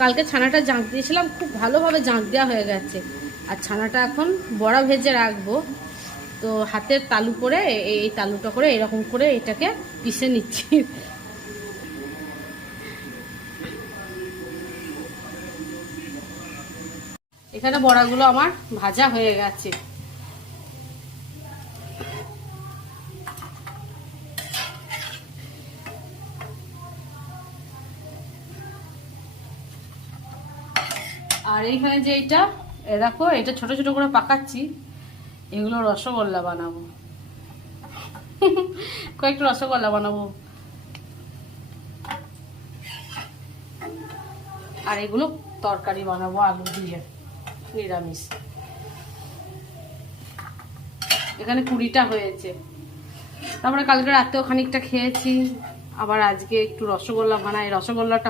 কালকে ছানাটা জাঁক দিয়েছিলাম, খুব ভালোভাবে জাঁক দেওয়া হয়ে গেছে। আর ছানাটা এখন বড়া ভেজে রাখবো। তো হাতের তালু করে এই তালুটা করে এরকম করে এটাকে পিষে নিচ্ছি। এখানে বড়াগুলো আমার ভাজা হয়ে গেছে। আর এইখানে যে এটা দেখো, এটা ছোট ছোট করে পাকাচ্ছি, এগুলো রসগোল্লা বানাবো। কয়েকটা রসগোল্লা বানাবো। আর এগুলো তরকারি বানাবো আলু দিয়ে, নিরামিষ। এখানে 20টা হয়েছে। তারপরে কালকে রাতেও খানিকটা খেয়েছি, আবার আজকে একটু রসগোল্লা বানাই। রসগোল্লাটা